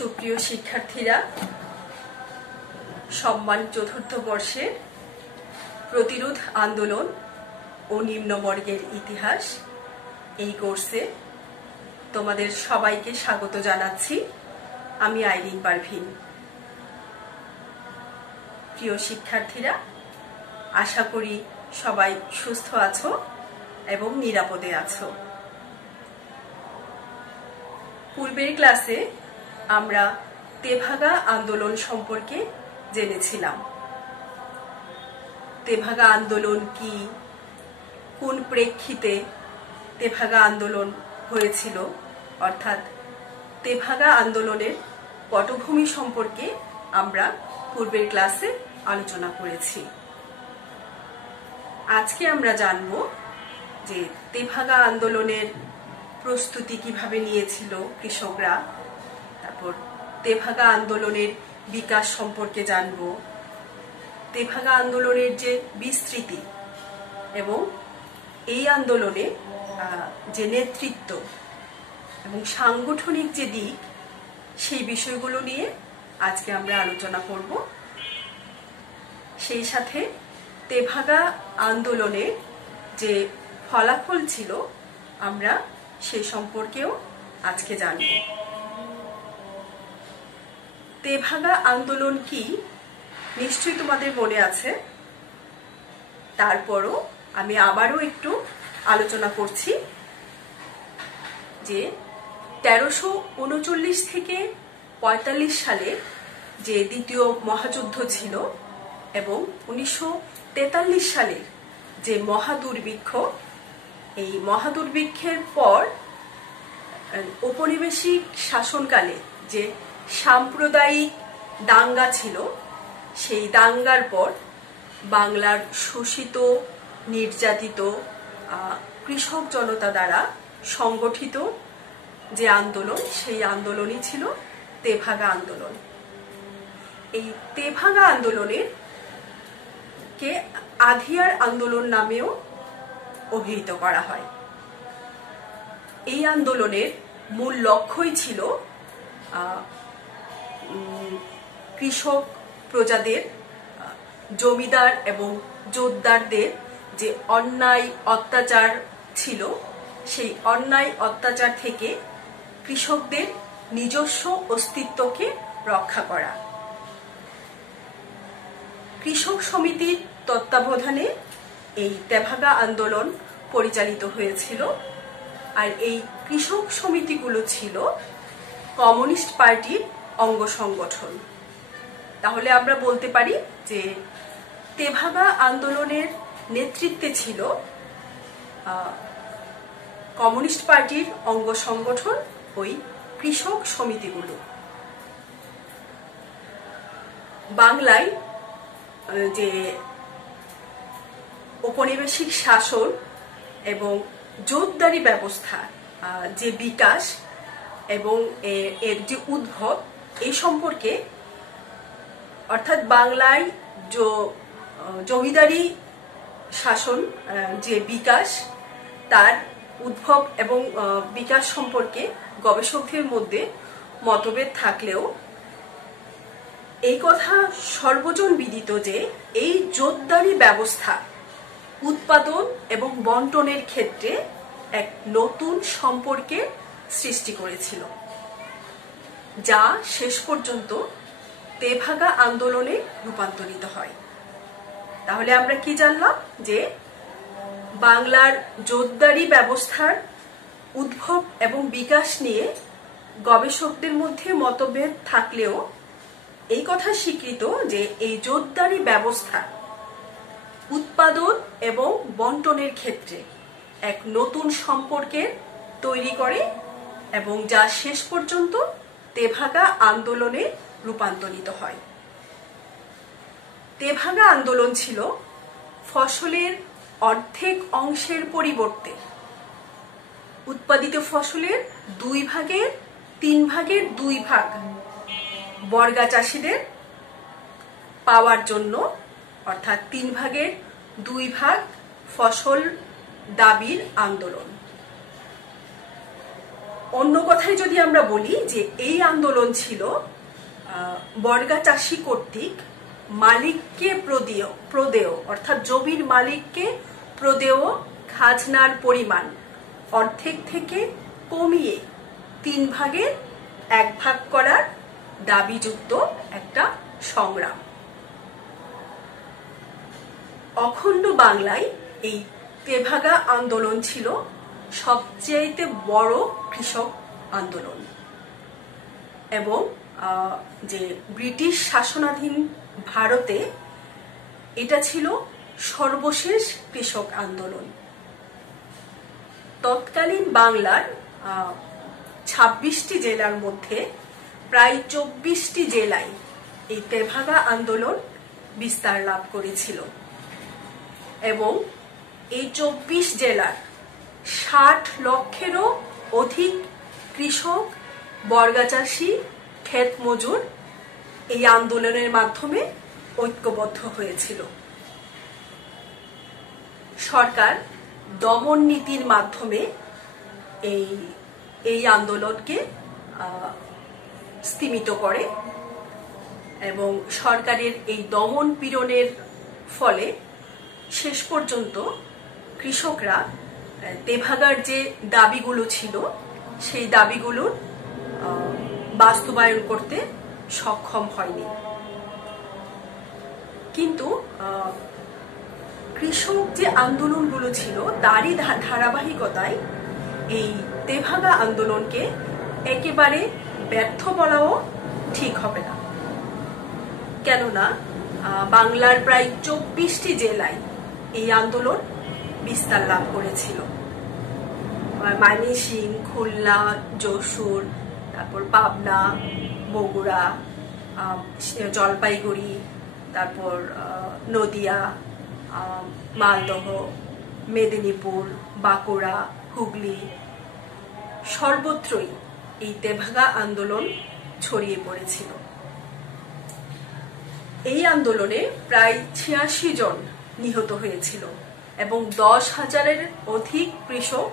সুপ্রিয় শিক্ষার্থীরা, সম্মান চতুর্থ বর্ষের প্রতিরোধ আন্দোলন ও নিম্নবর্গের ইতিহাস এই কোর্সে তোমাদের সবাইকে স্বাগত জানাচ্ছি। আমি আইরিন পারভিন। প্রিয় শিক্ষার্থীরা, আশা করি সবাই সুস্থ আছো এবং নিরাপদে আছো। পূর্বের ক্লাসে আমরা তেভাগা আন্দোলন সম্পর্কে জেনেছিলাম। তেভাগা আন্দোলন কি, কোন প্রেক্ষিতে তেভাগা আন্দোলন হয়েছিল, অর্থাৎ তেভাগা আন্দোলনের পটভূমি সম্পর্কে আমরা পূর্বের ক্লাসে আলোচনা করেছি। আজকে আমরা জানব যে তেভাগা আন্দোলনের প্রস্তুতি কিভাবে নিয়েছিল কৃষকরা, তারপর তেভাগা আন্দোলনের বিকাশ সম্পর্কে জানব, তেভাগা আন্দোলনের যে বিস্তৃতি এবং এই আন্দোলনে যে নেতৃত্ব এবং সাংগঠনিক যে দিক, সেই বিষয়গুলো নিয়ে আজকে আমরা আলোচনা করব। সেই সাথে তেভাগা আন্দোলনের যে ফলাফল ছিল আমরা সেই সম্পর্কেও আজকে জানব। তেভাগা আন্দোলন কি নিশ্চয়ই তোমাদের মনে আছে, তারপরও আমি আবারও একটু আলোচনা করছি যে 1339 থেকে 45 সালে যে দ্বিতীয় মহাযুদ্ধ ছিল এবং 1943 সালের যে মহাদুর্ভিক্ষ, এই মহাদুর্ভিক্ষের পর ঔপনিবেশিক শাসনকালে যে সাম্প্রদায়িক দাঙ্গা ছিল, সেই দাঙ্গার পর বাংলার শোষিত নির্যাতিত কৃষক জনতা দ্বারা সংগঠিত যে আন্দোলন, সেই আন্দোলনই ছিল তেভাগা আন্দোলন। এই তেভাগা আন্দোলনের কে আধিয়ার আন্দোলন নামেও অভিহিত করা হয়। এই আন্দোলনের মূল লক্ষ্যই ছিল কৃষক প্রজাদের, জমিদার এবং জোতদারদের যে অন্যায় অত্যাচার ছিল, সেই অন্যায় অত্যাচার থেকে কৃষকদের নিজস্ব অস্তিত্বকে রক্ষা করা। কৃষক সমিতির তত্ত্বাবধানে এই তেভাগা আন্দোলন পরিচালিত হয়েছিল। আর এই কৃষক সমিতিগুলো ছিল কমিউনিস্ট পার্টির অঙ্গ সংগঠন। তাহলে আমরা বলতে পারি যে তেভাগা আন্দোলনের নেতৃত্বে ছিল কমিউনিস্ট পার্টির অঙ্গ সংগঠন, ওই কৃষক সমিতিগুলো। বাংলায় যে ঔপনিবেশিক শাসন এবং জোতদারি ব্যবস্থা যে বিকাশ এবং এর যে উদ্ভব, এই সম্পর্কে, অর্থাৎ বাংলায় জমিদারি শাসন যে বিকাশ, তার উদ্ভব এবং বিকাশ সম্পর্কে গবেষকদের মধ্যে মতভেদ থাকলেও এই কথা সর্বজন বিদিত যে এই জোতদারি ব্যবস্থা উৎপাদন এবং বন্টনের ক্ষেত্রে এক নতুন সম্পর্কের সৃষ্টি করেছিল, যা শেষ পর্যন্ত তেভাগা আন্দোলনে রূপান্তরিত হয়। তাহলে আমরা কি জানলাম যে বাংলার জোতদারি ব্যবস্থার উদ্ভব এবং বিকাশ নিয়ে গবেষকদের মধ্যে মতভেদ থাকলেও এই কথা স্বীকৃত যে এই জোতদারি ব্যবস্থা উৎপাদন এবং বন্টনের ক্ষেত্রে এক নতুন সম্পর্কের তৈরি করে এবং যা শেষ পর্যন্ত তেভাগা আন্দোলনে রূপান্তরিত হয়। তেভাগা আন্দোলন ছিল ফসলের অর্ধেক অংশের পরিবর্তে উৎপাদিত ফসলের 2 ভাগের 3 ভাগের 2 ভাগ বর্গা চাষিদের পাওয়ার জন্য, অর্থাৎ 3 ভাগের 2 ভাগ ফসল দাবির আন্দোলন। অন্য কথায় যদি আমরা বলি যে এই আন্দোলন ছিল বর্গা চাষী কর্তৃক মালিককে প্রদেয় অর্থাৎ জমির মালিককে প্রদেয় খাজনার পরিমাণ অর্ধেক থেকে কমিয়ে 3 ভাগের 1 ভাগ করার দাবিযুক্ত একটা সংগ্রাম। অখণ্ড বাংলায় এই তেভাগা আন্দোলন ছিল সবচেয়ে বড় কৃষক আন্দোলন এবং যে ব্রিটিশ শাসনাধীন ভারতে এটা ছিল সর্বশেষ কৃষক আন্দোলন। তৎকালীন বাংলার 26টি জেলার মধ্যে প্রায় 24টি জেলায় এই তেভাগা আন্দোলন বিস্তার লাভ করেছিল এবং এই 24 জেলার 60 লক্ষেরও অধিক কৃষক বর্গা চাষী ক্ষেত মজুর এই আন্দোলনের মাধ্যমে ঐক্যবদ্ধ হয়েছিল। সরকার দমন নীতির মাধ্যমে এই আন্দোলনকে স্তিমিত করে এবং সরকারের এই দমন পীড়নের ফলে শেষ পর্যন্ত কৃষকরা তেভাগার যে দাবিগুলো ছিল সেই দাবিগুলোর বাস্তবায়ন করতে সক্ষম হয়নি। কিন্তু কৃষক যে আন্দোলনগুলো ছিল তারই ধারাবাহিকতায় এই তেভাগা আন্দোলনকে একেবারে ব্যর্থ বলাও ঠিক হবে না, কেননা বাংলার প্রায় 24টি জেলায় এই আন্দোলন বিস্তার লাভ করেছিল। ময়মনসিং, খুলনা, যশোর, তারপর পাবনা, বগুড়া, জলপাইগুড়ি, তারপর নদিয়া, মালদহ, মেদিনীপুর, বাঁকুড়া, হুগলি, সর্বত্রই এই তেভাগা আন্দোলন ছড়িয়ে পড়েছিল। এই আন্দোলনে প্রায় 86 জন নিহত হয়েছিল এবং 10,000-এর অধিক কৃষক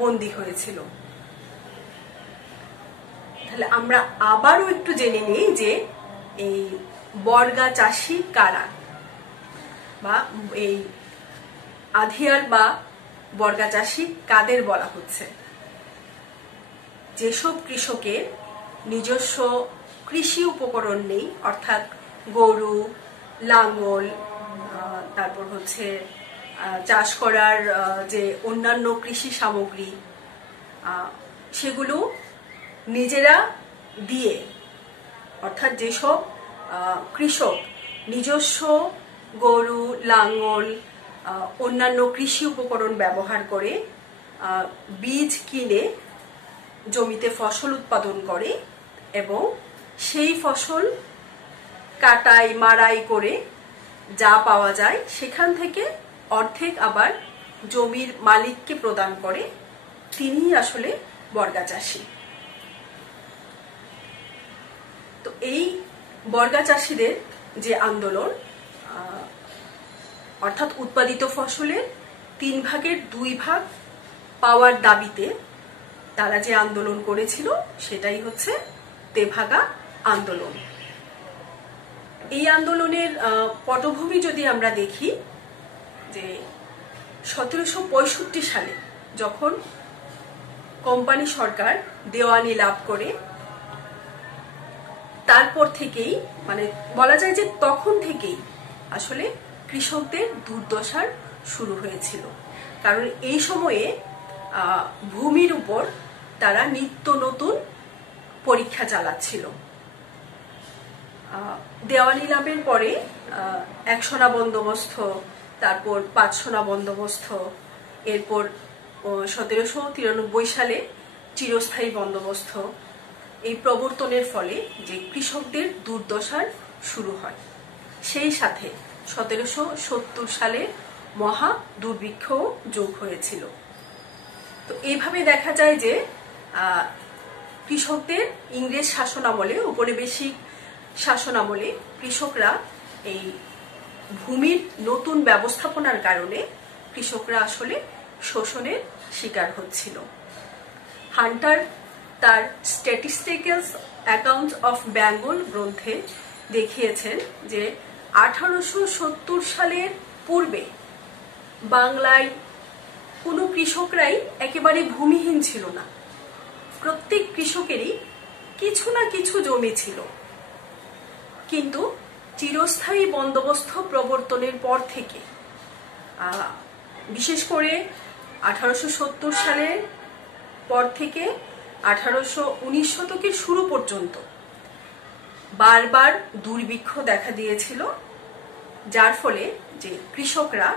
বন্দী হয়েছিল। তাহলে আমরা আবারও একটু জেনে নিই যে এই বর্গা চাষী কারা বা এই আধিয়ার বা বর্গা চাষী কাদের বলা হচ্ছে। যেসব কৃষকের নিজস্ব কৃষি উপকরণ নেই, অর্থাৎ গরু, লাঙ্গল, তারপর হচ্ছে চাষ করার যে অন্যান্য কৃষি সামগ্রী সেগুলো নিজেরা দিয়ে, অর্থাৎ যেসব কৃষক নিজস্ব গরু, লাঙ্গল, অন্যান্য কৃষি উপকরণ ব্যবহার করে বীজ কিনে জমিতে ফসল উৎপাদন করে এবং সেই ফসল কাটাই মাড়াই করে যা পাওয়া যায় সেখান থেকে অর্ধেক আবার জমির মালিককে প্রদান করে, তিনিই আসলে বর্গা চাষী। তো এই বর্গা চাষীদের যে আন্দোলন, অর্থাৎ উৎপাদিত ফসলের 3 ভাগের 2 ভাগ পাওয়ার দাবিতে তারা যে আন্দোলন করেছিল সেটাই হচ্ছে তেভাগা আন্দোলন। এই আন্দোলনের পটভূমি যদি আমরা দেখি যে 1765 সালে যখন কোম্পানি সরকার দেওয়ানি লাভ করে, তারপর থেকেই মানে বলা যায় যে তখন থেকেই আসলে কৃষকদের দুর্দশার শুরু হয়েছিল। কারণ এই সময়ে ভূমির উপর তারা নিত্য নতুন পরীক্ষা চালাচ্ছিল। দেওয়ানি লাভের পরে 1 সোনা বন্দোবস্ত, তারপর 5 সোনা বন্দোবস্ত, এরপর 1793 সালে চিরস্থায়ী বন্দোবস্ত, এই প্রবর্তনের ফলে যে কৃষকদের দুর্দশার শুরু হয়, সেই সাথে 1770 সালে মহা দুর্ভিক্ষ যোগ হয়েছিল। তো এইভাবে দেখা যায় যে কৃষকদের ইংরেজ শাসনামলে, উপনিবেশিক শাসনামলে কৃষকরা এই ভূমির নতুন ব্যবস্থাপনার কারণে কৃষকরা আসলে শোষণের শিকার হচ্ছিল। হান্টার তার স্ট্যাটিস্টিক্যাল অ্যাকাউন্টস অফ বেঙ্গল গ্রন্থে দেখিয়েছেন যে 1870 সালের পূর্বে বাংলায় কোনো কৃষকরাই একেবারে ভূমিহীন ছিল না। প্রত্যেক কৃষকেরই কিছু না কিছু জমি ছিল, কিন্তু চিরস্থায়ী বন্দোবস্ত প্রবর্তনের পর থেকে বিশেষ করে 1870 সালের পর থেকে 19 শতকের শুরু পর্যন্ত বারবার দুর্ভিক্ষ দেখা দিয়েছিল, যার ফলে যে কৃষকরা,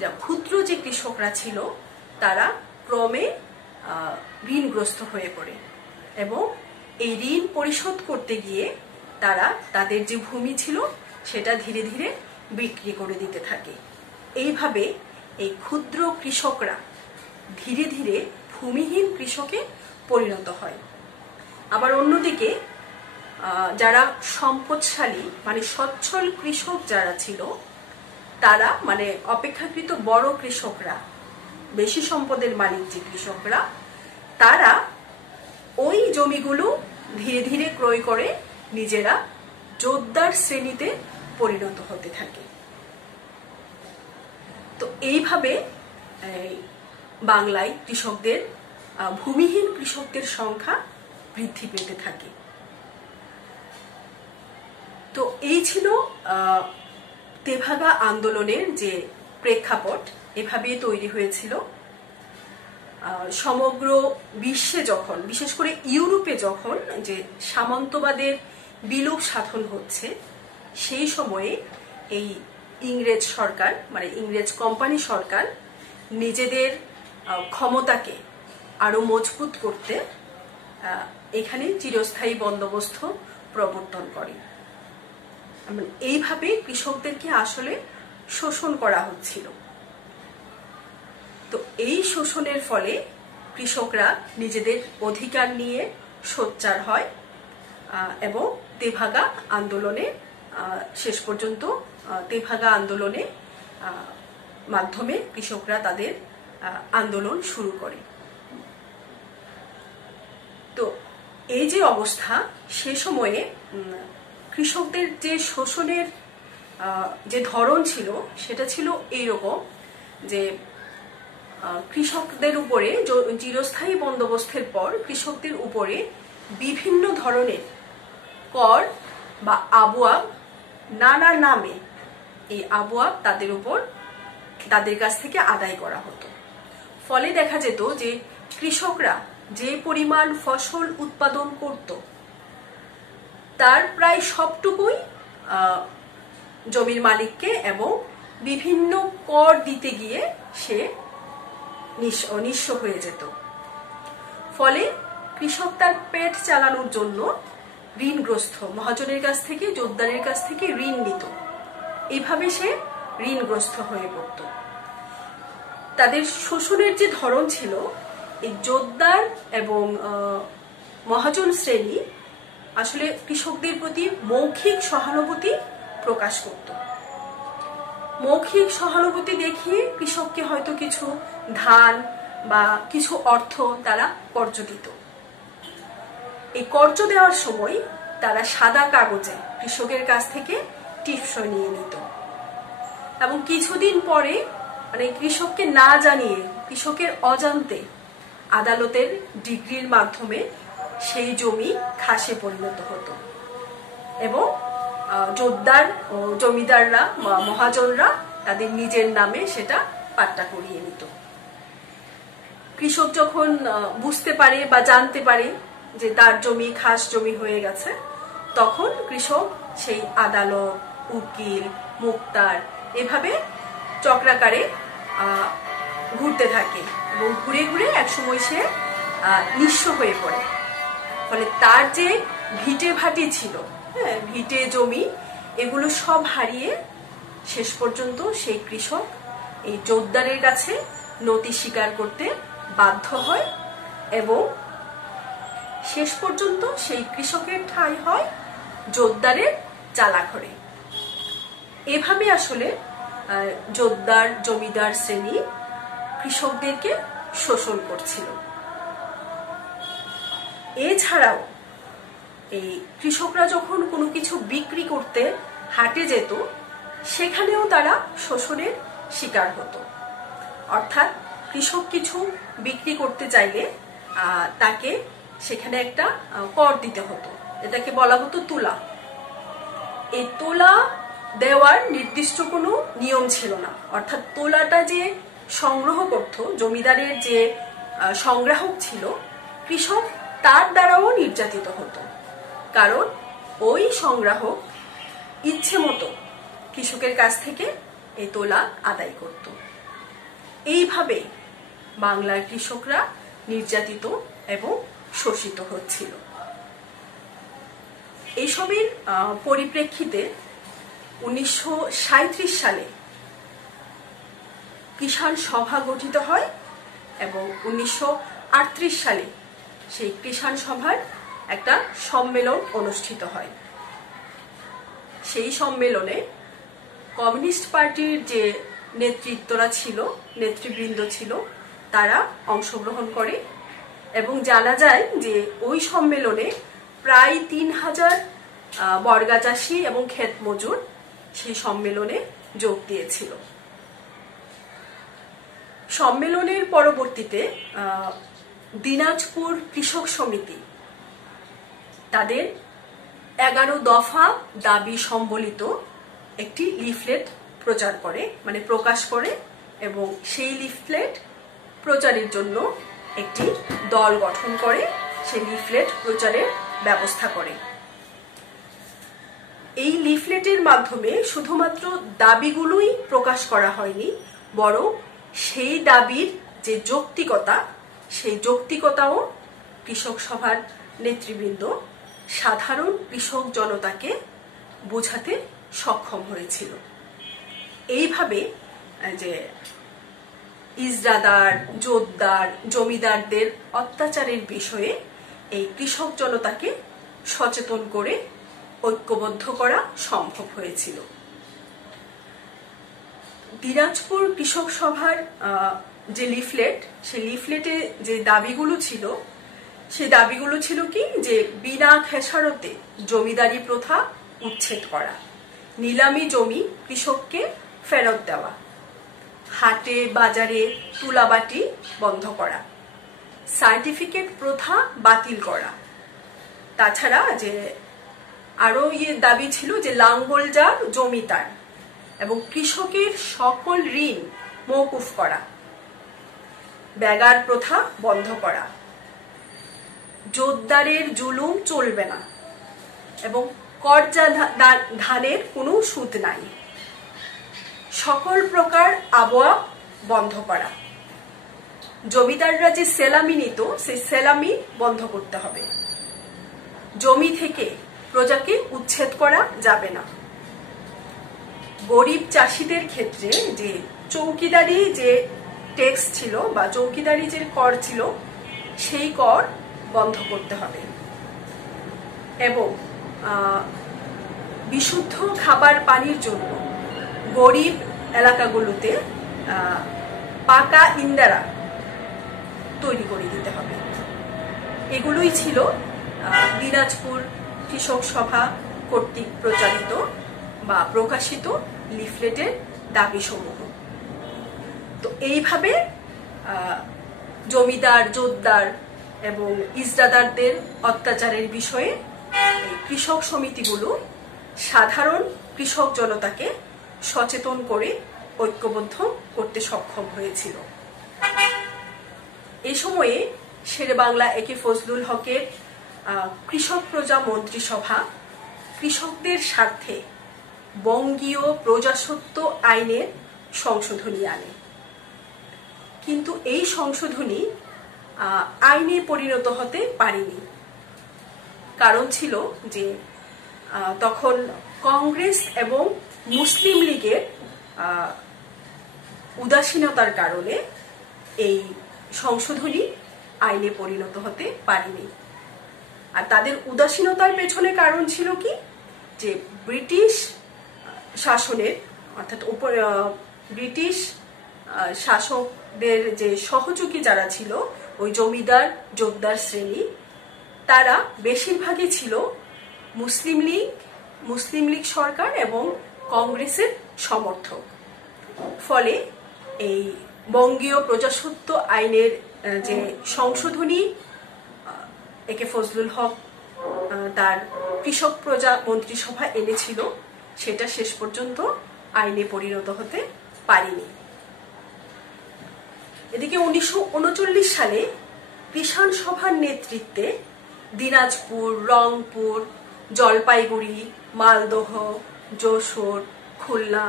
যা ক্ষুদ্র যে কৃষকরা ছিল, তারা ক্রমে ঋণগ্রস্ত হয়ে পড়ে এবং এই ঋণ পরিশোধ করতে গিয়ে তারা তাদের যে ভূমি ছিল সেটা ধীরে ধীরে বিক্রি করে দিতে থাকে। এইভাবে এই ক্ষুদ্র কৃষকরা ধীরে ধীরে ভূমিহীন কৃষকে পরিণত হয়। আবার অন্যদিকে যারা সম্পদশালী মানে সচ্ছল কৃষক যারা ছিল, তারা মানে অপেক্ষাকৃত বড় কৃষকরা, বেশি সম্পদের মালিক যে কৃষকরা, তারা ওই জমিগুলো ধীরে ধীরে ক্রয় করে নিজেরা জোতদার শ্রেণীতে পরিণত হতে থাকে। তো এইভাবে বাংলায় কৃষকদের, ভূমিহীন কৃষকদের সংখ্যা বৃদ্ধি পেতে থাকে। তো এই ছিল তেভাগা আন্দোলনের যে প্রেক্ষাপট, এভাবে তৈরি হয়েছিল। সমগ্র বিশ্বে যখন, বিশেষ করে ইউরোপে যখন যে সামন্তবাদের বিলোপ সাধন হচ্ছে, সেই সময়ে এই ইংরেজ সরকার মানে ইংরেজ কোম্পানি সরকার নিজেদের ক্ষমতাকে আরো মজবুত করতে এখানে চিরস্থায়ী বন্দোবস্ত প্রবর্তন করে। এইভাবে কৃষকদেরকে আসলে শোষণ করা হচ্ছিল। তো এই শোষণের ফলে কৃষকরা নিজেদের অধিকার নিয়ে সোচ্চার হয় এবং তেভাগা আন্দোলনে শেষ পর্যন্ত তেভাগা আন্দোলনে মাধ্যমে কৃষকরা তাদের আন্দোলন শুরু করে। তো এই যে অবস্থা, সে সময়ে কৃষকদের যে শোষণের যে ধরন ছিল সেটা ছিল এইরকম যে কৃষকদের উপরে চিরস্থায়ী বন্দোবস্তের পর কৃষকদের উপরে বিভিন্ন ধরনের কর বা আবওয়াব, নানা নামে এই আবওয়াব তাদের উপর, তাদের কাছ থেকে আদায় করা হতো। ফলে দেখা যেত যে কৃষকরা যে পরিমাণ ফসল উৎপাদন করত তার প্রায় সবটুকুই জমির মালিককে এবং বিভিন্ন কর দিতে গিয়ে সে নিঃস্ব হয়ে যেত। ফলে কৃষক তার পেট চালানোর জন্য ঋণগ্রস্ত, মহাজনের কাছ থেকে, জোতদারের কাছ থেকে ঋণ নিত। এইভাবে সে ঋণগ্রস্ত হয়ে পড়ত। তাদের শোষণের যে ধরন ছিল, এই জোতদার এবং মহাজন শ্রেণী আসলে কৃষকদের প্রতি মৌখিক সহানুভূতি প্রকাশ করত। মৌখিক সহানুভূতি দেখিয়ে কৃষককে হয়তো কিছু ধান বা কিছু অর্থ তারা কর্জ দিত। এই কর্জ দেওয়ার সময় তারা সাদা কাগজে কৃষকের কাছ থেকে টিপসই নিয়ে নিত এবং কিছুদিন পরে মানে কৃষককে না জানিয়ে, কৃষকের অজান্তে আদালতের ডিগ্রির মাধ্যমে সেই জমি খাসে পরিণত হতো এবং জোতদার ও জমিদাররা, মহাজনরা তাদের নিজের নামে সেটা পাট্টা করিয়ে নিত। কৃষক যখন বুঝতে পারে বা জানতে পারে যে তার জমি খাস জমি হয়ে গেছে, তখন কৃষক সেই আদালত, উকিল, মুক্তার এভাবে চক্রাকারে ঘুরতে থাকে এবং ঘুরে ঘুরে একসময় সে নিঃস্ব হয়ে পড়ে। ফলে তার যে ভিটে ভাটি ছিল, হ্যাঁ, ভিটে জমি, এগুলো সব হারিয়ে শেষ পর্যন্ত সেই কৃষক এই জোতদারের কাছে নতি স্বীকার করতে বাধ্য হয় এবং শেষ পর্যন্ত সেই কৃষকের ঠাঁই হয় জোতদারের চালাঘরে। এভাবে আসলে জোতদার, জমিদার শ্রেণী কৃষকদেরকে শোষণ করছিল। এছাড়াও এই কৃষকরা যখন কোনো কিছু বিক্রি করতে হাটে যেত, সেখানেও তারা শোষণের শিকার হতো। অর্থাৎ কৃষক কিছু বিক্রি করতে চাইলে তাকে সেখানে একটা কর দিতে হতো, এটাকে বলা হতো তুলা। এই তোলা দেওয়ার নির্দিষ্ট কোনো নিয়ম ছিল না। অর্থাৎ তোলাটা যে সংগ্রহ করত, জমিদারের যে সংগ্রাহক ছিল কৃষক, তার দ্বারাও নির্যাতিত হতো। কারণ ওই সংগ্রাহক ইচ্ছে মতো কৃষকের কাছ থেকে এই তোলা আদায় করত। এইভাবে বাংলার কৃষকরা নির্যাতিত এবং শোষিত হচ্ছিল। এইসবের পরিপ্রেক্ষিতে 1937 সালে কিষাণ সভা গঠিত হয় এবং 1938 সালে সেই কিষাণ সভার একটা সম্মেলন অনুষ্ঠিত হয়। সেই সম্মেলনে কমিউনিস্ট পার্টির যে নেতৃবৃন্দ ছিল তারা অংশগ্রহণ করে এবং জানা যায় যে ওই সম্মেলনে প্রায় 3000 বর্গা চাষী এবং ক্ষেত মজুর সেই সম্মেলনে যোগ দিয়েছিল। সম্মেলনের পরবর্তীতে দিনাজপুর কৃষক সমিতি তাদের 11 দফা দাবি সম্বলিত একটি লিফলেট প্রকাশ করে এবং সেই লিফলেট প্রচারের জন্য একটি দল গঠন করে, সেই লিফলেট প্রচারের ব্যবস্থা করে। এই লিফলেটের মাধ্যমে শুধুমাত্র দাবিগুলোই প্রকাশ করা হয়নি, বরং সেই দাবির যে যৌক্তিকতা, সেই যৌক্তিকতাও কৃষক সভার নেতৃবৃন্দ সাধারণ কৃষক জনতাকে বোঝাতে সক্ষম হয়েছিল। এইভাবে যে ইজরাদার, জোতদার, জমিদারদের অত্যাচারের বিষয়ে এই কৃষক জনতাকে সচেতন করে ঐক্যবদ্ধ করা সম্ভব হয়েছিল। দিনাজপুর কৃষক সভার যে লিফলেট, সেই লিফলেটে যে দাবিগুলো ছিল, সেই দাবিগুলো ছিল কি, যে বিনা খেসারতে জমিদারি প্রথা উচ্ছেদ করা, নিলামি জমি কৃষককে ফেরত দেওয়া, হাটে বাজারে তুলাবাটি বন্ধ করা, সার্টিফিকেট প্রথা বাতিল করা। তাছাড়া যে আরো দাবি ছিল যে লাঙ্গল যার জমি তার, এবং কৃষকের সকল ঋণ মওকুফ করা, ব্যাগার প্রথা বন্ধ করা, জোতদারের জুলুম চলবে না এবং কর্জা ধানের কোনো সুদ নাই, সকল প্রকার আবওয়া বন্ধ করা, জমিদাররা যে সেলামি নিত সেই সেলামি বন্ধ করতে হবে, জমি থেকে প্রজাকে উচ্ছেদ করা যাবে না, গরিব চাষিদের ক্ষেত্রে যে চৌকিদারি যে ট্যাক্স ছিল বা চৌকিদারি যে কর ছিল সেই কর বন্ধ করতে হবে, এবং বিশুদ্ধ খাবার পানির জন্য গরিব এলাকাগুলোতে পাকা ইন্দারা তৈরি করে দিতে হবে। এগুলোই ছিল দিনাজপুর কৃষক সভা কর্তৃক প্রচারিত বা প্রকাশিত লিফলেটের দাবিসমূহ। তো এইভাবে জমিদার, জোতদার এবং ইজরাদারদের অত্যাচারের বিষয়ে কৃষক সমিতিগুলো সাধারণ কৃষক জনতাকে সচেতন করে ঐক্যবদ্ধ করতে সক্ষম হয়েছিল। এ সময়ে শেরেবাংলা একে ফজলুল হকের কৃষক প্রজা মন্ত্রিসভা কৃষকদের স্বার্থে বঙ্গীয় প্রজাস্বত্ব আইনের সংশোধনী আনে, কিন্তু এই সংশোধনী আইনে পরিণত হতে পারেনি। কারণ ছিল যে তখন কংগ্রেস এবং মুসলিম লীগের উদাসীনতার কারণে এই সংশোধনী আইনে পরিণত হতে পারেনি। আর তাদের উদাসীনতার পেছনে কারণ ছিল কি, যে ব্রিটিশ শাসনের অর্থাৎ ব্রিটিশ শাসকদের যে সহযোগী যারা ছিল, ওই জমিদার, জোতদার শ্রেণী, তারা বেশিরভাগই ছিল মুসলিম লীগ সরকার এবং কংগ্রেসের সমর্থক। ফলে এই বঙ্গীয় প্রজাস্বত্ব আইনের যে সংশোধনী একে ফজলুল হক তার কৃষক প্রজা মন্ত্রিসভা এনেছিল, সেটা শেষ পর্যন্ত আইনে পরিণত হতে পারেনি। এদিকে 1939 সালে কৃষাণ সভার নেতৃত্বে দিনাজপুর, রংপুর, জলপাইগুড়ি, মালদহ, যশোর, খুলনা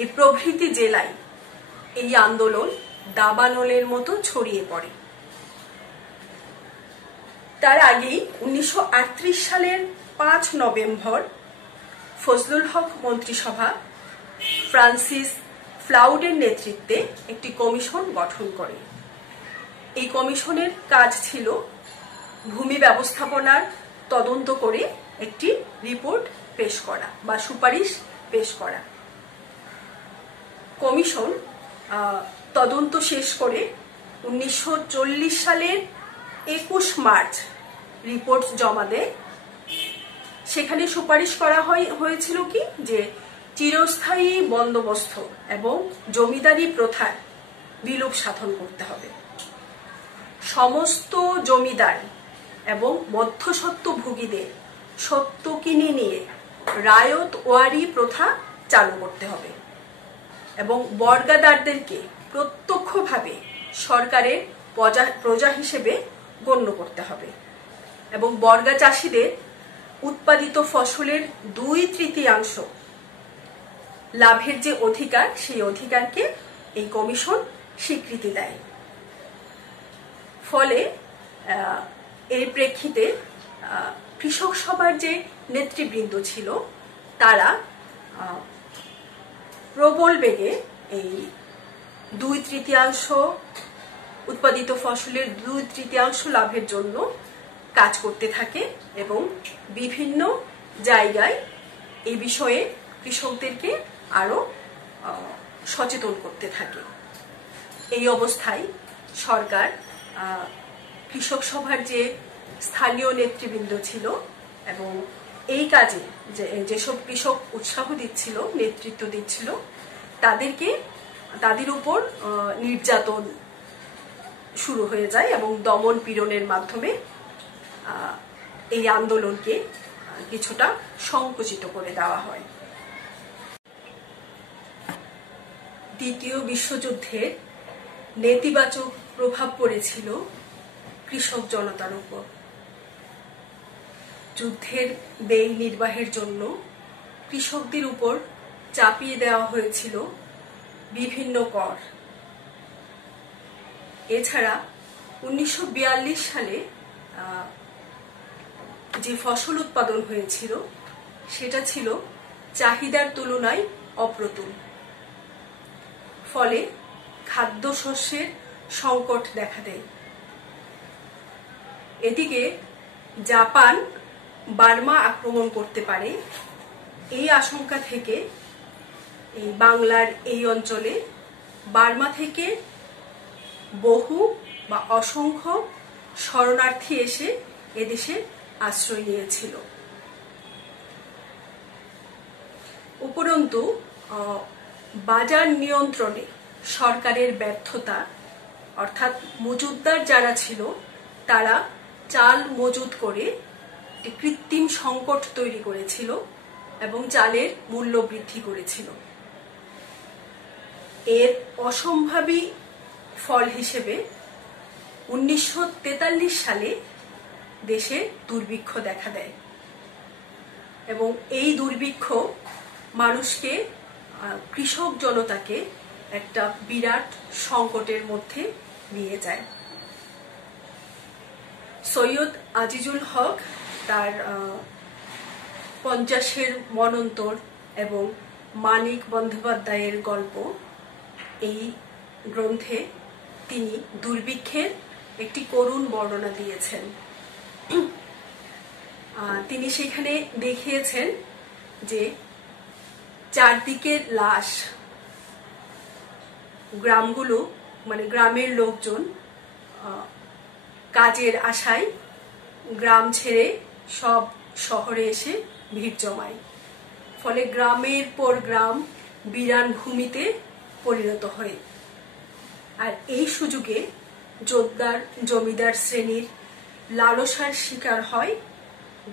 এই প্রভৃতি জেলায় এই আন্দোলন দাবানলের মতো ছড়িয়ে পড়ে। তার আগেই 1938 সালের 5 নভেম্বর ফজলুল হক মন্ত্রিসভা ফ্রান্সিস ফ্লাউডের নেতৃত্বে একটি কমিশন গঠন করে। এই কমিশনের কাজ ছিল ভূমি ব্যবস্থাপনার তদন্ত করে একটি রিপোর্ট পেশ করা বা সুপারিশ পেশ করা। কমিশন তদন্ত শেষ করে 1940 সালের 21 মার্চ রিপোর্ট জমা দেয়। সেখানে সুপারিশ করা হয়েছিল কি যে চিরস্থায়ী বন্দোবস্ত এবং জমিদারি প্রথার বিলোপ সাধন করতে হবে, সমস্ত জমিদার এবং মধ্যস্বত্বভোগীদের সত্ত্ব কিনে নিয়ে রায়ত ওয়ারি প্রথা চালু করতে হবে এবং বর্গাদারদেরকে প্রত্যক্ষভাবে সরকারের প্রজা হিসেবে গণ্য করতে হবে এবং বর্গা চাষীদের উৎপাদিত ফসলের 2/3 লাভের যে অধিকার, সেই অধিকারকে এই কমিশন স্বীকৃতি দেয়। ফলে এর প্রেক্ষিতে কৃষক সভার যে নেতৃবৃন্দ ছিল তারা প্রবল বেগে এই 2/3 উৎপাদিত ফসলের 2/3 লাভের জন্য কাজ করতে থাকে এবং বিভিন্ন জায়গায় এই বিষয়ে কৃষকদেরকে আরো সচেতন করতে থাকে। এই অবস্থায় সরকার কৃষক সভার যে স্থানীয় নেতৃবৃন্দ ছিল এবং এই কাজে যেসব কৃষক উৎসাহ দিচ্ছিল, নেতৃত্ব দিচ্ছিল, তাদের উপর নির্যাতন শুরু হয়ে যায় এবং দমন পীড়নের মাধ্যমে এই আন্দোলনকে কিছুটা সংকুচিত করে দেওয়া হয়। দ্বিতীয় বিশ্বযুদ্ধের নেতিবাচক প্রভাব পড়েছিল কৃষক জনতার উপর। যুদ্ধের ব্যয় নির্বাহের জন্য কৃষকদের উপর চাপিয়ে দেওয়া হয়েছিল বিভিন্ন কর। এছাড়া 1942 সালে যে ফসল উৎপাদন হয়েছিল সেটা ছিল চাহিদার তুলনায় অপ্রতুল। ফলে খাদ্যশস্যের সংকট দেখা দেয়। এদিকে জাপান বার্মা আক্রমণ করতে পারে, এই আশঙ্কা থেকে এই বাংলার এই অঞ্চলে বার্মা থেকে বহু বা অসংখ্য শরণার্থী এসে এদেশে আশ্রয় নিয়েছিল। উপরন্তু বাজার নিয়ন্ত্রণে সরকারের ব্যর্থতা, অর্থাৎ মজুতদার যারা ছিল তারা চাল মজুত করে একটি কৃত্রিম সংকট তৈরি করেছিল এবং চালের মূল্য বৃদ্ধি করেছিল। এর অসম্ভাবী ফল হিসেবে 1943 সালে দেশে দুর্ভিক্ষ দেখা দেয় এবং এই দুর্ভিক্ষ মানুষকে, কৃষক জনতাকে একটা বিরাট সংকটের মধ্যে নিয়ে যায়। সৈয়দ আজিজুল হক তার 50-এর মনন্তর এবং মানিক বন্দ্যোপাধ্যায়ের গল্প এই গ্রন্থে তিনি দুর্ভিক্ষের একটি করুণ বর্ণনা দিয়েছেন। তিনি সেখানে দেখিয়েছেন যে চারদিকের লাশ, গ্রামগুলো মানে গ্রামের লোকজন কাজের আশায় গ্রাম ছেড়ে সব শহরে এসে ভিড় জমায়। ফলে গ্রামের পর গ্রাম বিরান ভূমিতে পরিণত হয়। আর এই সুযোগে জোরদার জমিদার শ্রেণীর লালসার শিকার হয়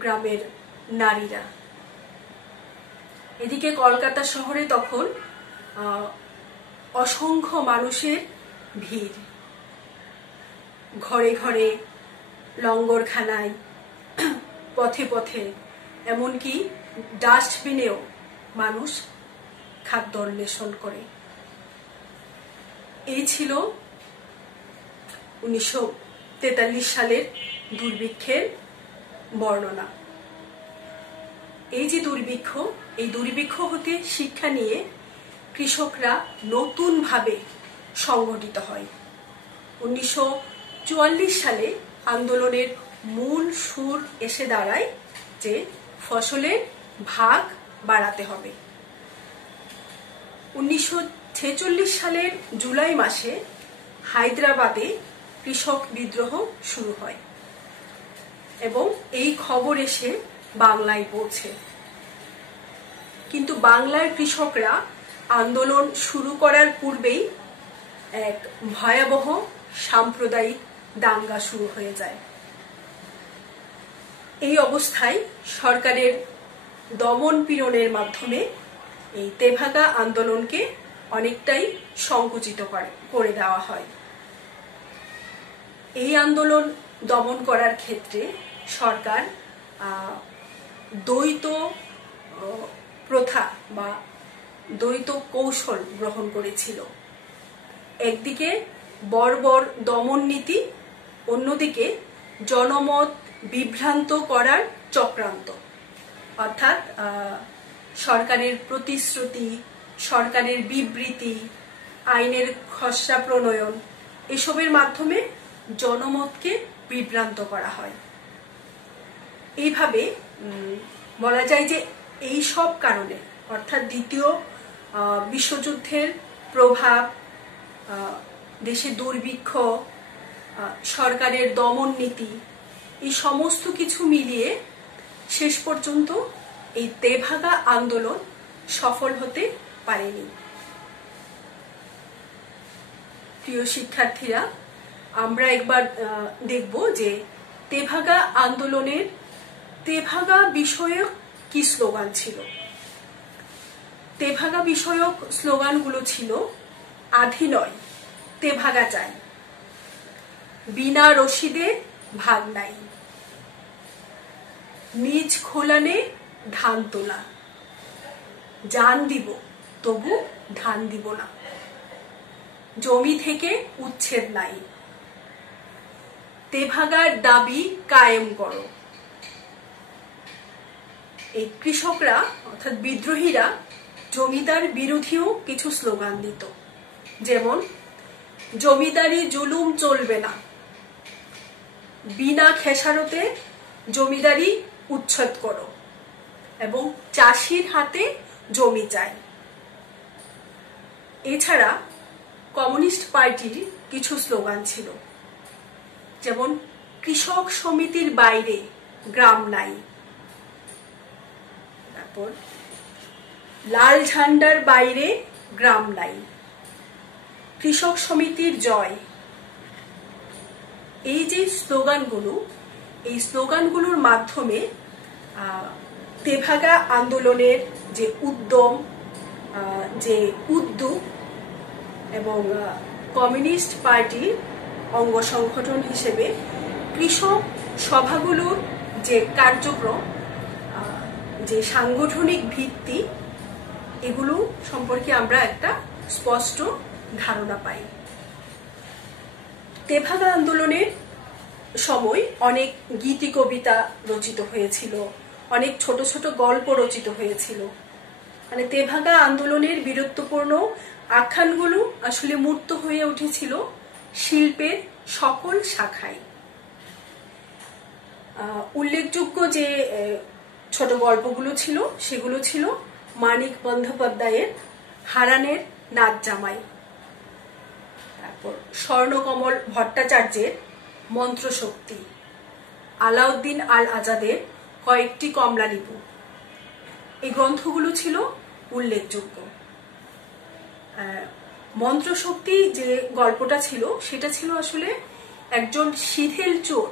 গ্রামের নারীরা। এদিকে কলকাতা শহরে তখন অসংখ্য মানুষের ভিড়। ঘরে ঘরে, লঙ্গরখানায়, পথে পথে, এমনকি ডাস্টবিনেও মানুষ খাদ্য অন্বেষণ করে। এই ছিল 1943 সালের দুর্ভিক্ষের বর্ণনা। এই যে দুর্ভিক্ষ, এই দুর্ভিক্ষ হতে শিক্ষা নিয়ে কৃষকরা নতুনভাবে সংগঠিত হয়। 1944 সালে আন্দোলনের মূল সুর এসে দাঁড়ায় যে ফসলের ভাগ বাড়াতে হবে। 1946 সালের জুলাই মাসে হায়দ্রাবাদে কৃষক বিদ্রোহ শুরু হয় এবং এই খবর এসে বাংলায় পৌঁছে। কিন্তু বাংলার কৃষকরা আন্দোলন শুরু করার পূর্বেই এক ভয়াবহ সাম্প্রদায়িক দাঙ্গা শুরু হয়ে যায়। এই অবস্থায় সরকারের দমন পীড়নের মাধ্যমে এই তেভাগা আন্দোলনকে অনেকটাই সংকুচিত করে দেওয়া হয়। এই আন্দোলন দমন করার ক্ষেত্রে সরকার দ্বৈত প্রথা বা দ্বৈত কৌশল গ্রহণ করেছিল। একদিকে বর্বর দমন নীতি, অন্যদিকে জনমত বিভ্রান্ত করার চক্রান্ত। অর্থাৎ সরকারের প্রতিশ্রুতি, সরকারের বিবৃতি, আইনের খসড়া প্রণয়ন, এসবের মাধ্যমে জনমতকে বিভ্রান্ত করা হয়। এইভাবে বলা যায় যে এই সব কারণে, অর্থাৎ দ্বিতীয় বিশ্বযুদ্ধের প্রভাব, দেশে দুর্ভিক্ষ, সরকারের দমন নীতি, এই সমস্ত কিছু মিলিয়ে শেষ পর্যন্ত এই তেভাগা আন্দোলন সফল হতে পারেনি। প্রিয় শিক্ষার্থীরা, আমরা একবার দেখব যে তেভাগা আন্দোলনের তেভাগা বিষয়ক কি স্লোগান ছিল। তেভাগা বিষয়ক স্লোগানগুলো ছিল: আধি নয়, তেভাগা চাই, বিনা রশিদে ভাগ নাই, নিজ খোলানে ধান তোলা, জান দিব তবু ধান দিব না, জমি থেকে উচ্ছেদ নাই, তেভাগার দাবি কায়েম করো। এই কৃষকরা অর্থাৎ বিদ্রোহীরা জমিদার বিরোধীও কিছু স্লোগান দিত, যেমন জমিদারি জুলুম চলবে না, বিনা খেসারতে জমিদারি উচ্ছেদ করো এবং চাষির হাতে জমি চাই। এছাড়া কমিউনিস্ট পার্টির কিছু স্লোগান ছিল, যেমন কৃষক সমিতির বাইরে গ্রাম নাই, তারপর লাল ঝান্ডার বাইরে গ্রাম নাই, কৃষক সমিতির জয়। এই যে স্লোগানগুলো, এই স্লোগানগুলোর মাধ্যমে তেভাগা আন্দোলনের যে উদ্যম, যে উদ্যোগ এবং কমিউনিস্ট পার্টির অঙ্গ সংগঠন হিসেবে কৃষক সভাগুলোর যে কার্যক্রম, যে সাংগঠনিক ভিত্তি, এগুলো সম্পর্কে আমরা একটা স্পষ্ট ধারণা পাই। তেভাগা আন্দোলনের সময় অনেক গীতি কবিতা রচিত হয়েছিল, অনেক ছোট ছোট গল্প রচিত হয়েছিল। মানে তেভাগা আন্দোলনের বীরত্বপূর্ণ আখ্যানগুলো আসলে মূর্ত হয়ে উঠেছিল শিল্পের সকল শাখায়। উল্লেখযোগ্য যে ছোট গল্পগুলো ছিল সেগুলো ছিল মানিক বন্দ্যোপাধ্যায়ের হারানের নাচ জামাই, তারপর স্বর্ণকমল ভট্টাচার্যের মন্ত্রশক্তি, আলাউদ্দিন আল আজাদের কয়েকটি কমলালেবু, এই গ্রন্থগুলো ছিল উল্লেখযোগ্য। মন্ত্রশক্তি যে গল্পটা ছিল সেটা ছিল আসলে একজন শিথিল চোর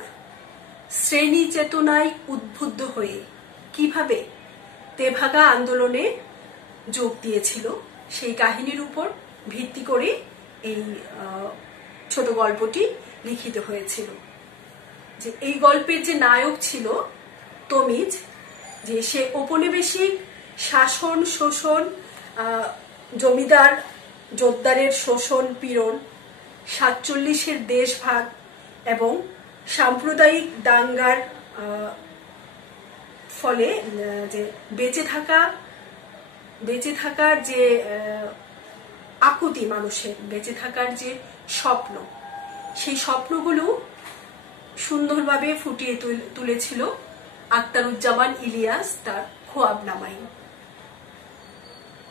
শ্রেণী চেতনায় উদ্বুদ্ধ হয়ে কিভাবে তেভাগা আন্দোলনে যোগ দিয়েছিল সেই কাহিনীর উপর ভিত্তি করে এই ছোট গল্পটি লিখিত হয়েছিল। যে এই গল্পের যে নায়ক ছিল তমিজ, যে সে ঔপনিবেশিক শাসন শোষণ, জমিদার জোদ্দারের শোষণ পীড়ন, 47-এর দেশভাগ এবং সাম্প্রদায়িক দাঙ্গার ফলে যে বেঁচে থাকার যে আকুতি, মানুষের বেঁচে থাকার যে স্বপ্ন, সেই স্বপ্নগুলো সুন্দরভাবে ফুটিয়ে তুলেছিল আখতারুজ্জামান ইলিয়াস তার খোয়াবনামায়।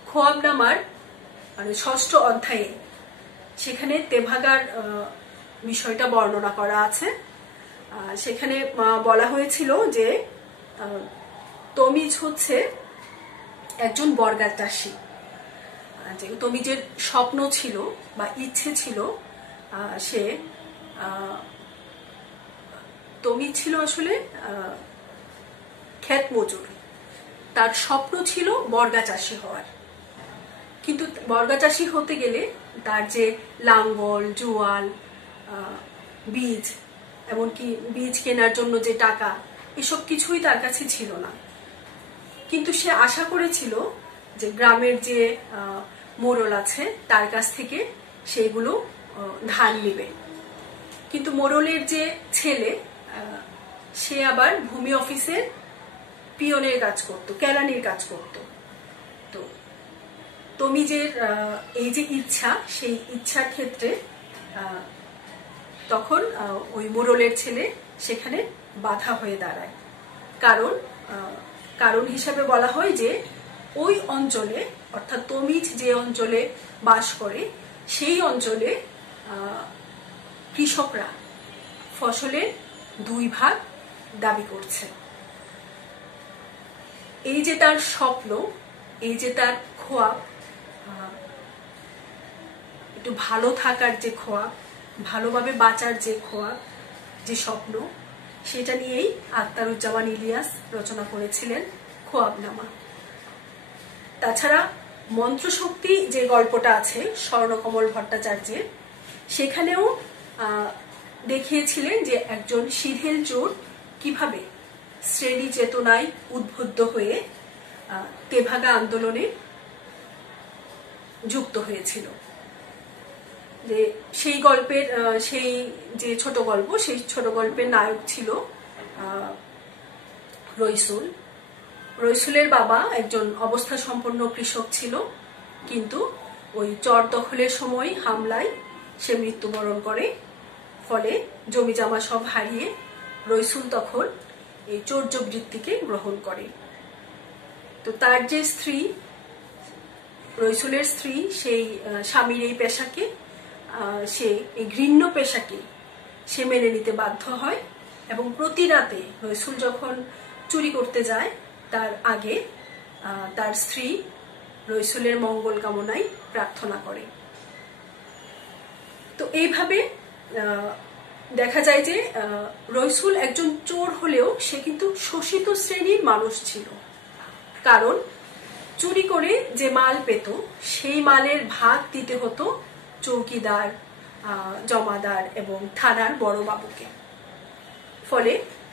খোয়াবনামার মানে 6ষ্ঠ অধ্যায়ে সেখানে তেভাগার বিষয়টা বর্ণনা করা আছে। সেখানে বলা হয়েছিল যে তমিজ হচ্ছে একজন বর্গা চাষী। যে তমিজের স্বপ্ন ছিল বা ইচ্ছে ছিল, সে তমিজ ছিল আসলে ক্ষেত মজুর। তার স্বপ্ন ছিল বর্গা চাষী হওয়ার, কিন্তু বর্গা চাষী হতে গেলে তার যে লাঙ্গল, জোয়াল, বীজ, এমনকি বীজ কেনার জন্য যে টাকা, এসব কিছুই তার কাছে ছিল না। কিন্তু সে আশা করেছিল যে গ্রামের যে মোড়ল আছে তার কাছ থেকে সেইগুলো ধার নেবে। কিন্তু মোড়লের যে ছেলে, সে আবার ভূমি অফিসের পিয়নের কাজ করত, কেরানির কাজ করত। তো তমিজের এই যে ইচ্ছা, সেই ইচ্ছার ক্ষেত্রে তখন ওই মোড়লের ছেলে সেখানে বাধা হয়ে দাঁড়ায়। কারণ হিসাবে বলা হয় যে ওই অঞ্চলে, অর্থাৎ তমিজ যে অঞ্চলে বাস করে, সেই অঞ্চলে কৃষকরা ফসলের 2 ভাগ দাবি করছে। এই যে তার স্বপ্ন, এই যে তার খোয়াব, একটু ভালো থাকার যে খোয়াব, ভালোভাবে বাঁচার যে খোয়াব, যে স্বপ্ন, সেটা নিয়েই আখতারুজ্জামান ইলিয়াস রচনা করেছিলেন খোয়াবনামা। তাছাড়া মন্ত্রশক্তি যে গল্পটা আছে স্বর্ণকমল ভট্টাচার্যের, সেখানেও দেখিয়েছিলেন যে একজন শিথিল চোর কিভাবে শ্রেণী চেতনায় উদ্বুদ্ধ হয়ে তেভাগা আন্দোলনে যুক্ত হয়েছিল। যে সেই গল্পের সেই যে ছোট গল্প, সেই ছোট গল্পের নায়ক ছিল রইসুল। রইসুলের বাবা একজন অবস্থা সম্পন্ন কৃষক ছিল, কিন্তু ওই চর দখলের সময় হামলায় সে মৃত্যুবরণ করে। ফলে জমি জমা সব হারিয়ে রইসুল তখন এই চৌর্যবৃত্তিকে গ্রহণ করে। তো তার যে স্ত্রী, রইসুলের স্ত্রী, সেই স্বামীর এই পেশাকে, সে এই ঘৃণ্য পেশাকে সে মেনে নিতে বাধ্য হয় এবং প্রতি রাতে রইসুল যখন চুরি করতে যায় তার আগে তার স্ত্রী রইসুলের মঙ্গল কামনায় প্রার্থনা করে। তো এইভাবে দেখা যায় যে রইসুল একজন চোর হলেও সে কিন্তু শোষিত শ্রেণীর মানুষ ছিল। কারণ চুরি করে যে মাল পেত সেই মালের ভাগ দিতে হতো চৌকিদার, জমাদার এবং থানার বড় বাবুকে। ফলে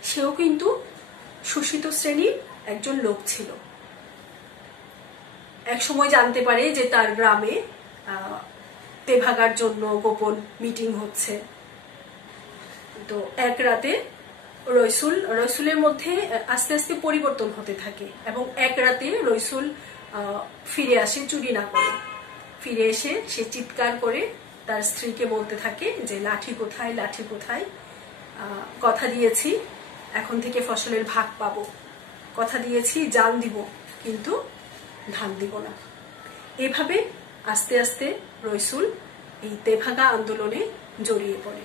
সেও কিন্তু শোষিত শ্রেণীর একজন লোক ছিল। এক সময় জানতে পারে যে তার গ্রামে তেভাগার জন্য গোপন মিটিং হচ্ছে। তো এক রাতে রইসুলের মধ্যে আস্তে আস্তে পরিবর্তন হতে থাকে এবং এক রাতে রইসুল ফিরে আসে চুরি না করে। ফিরে এসে সে চিৎকার করে তার স্ত্রীকে বলতে থাকে যে লাঠি কোথায়, লাঠি কোথায়, কথা দিয়েছি এখন থেকে ফসলের ভাগ পাবো, কথা দিয়েছি জান দিব কিন্তু ধান দিব না। এভাবে আস্তে আস্তে রইসুল এই তেভাগা আন্দোলনে জড়িয়ে পড়ে।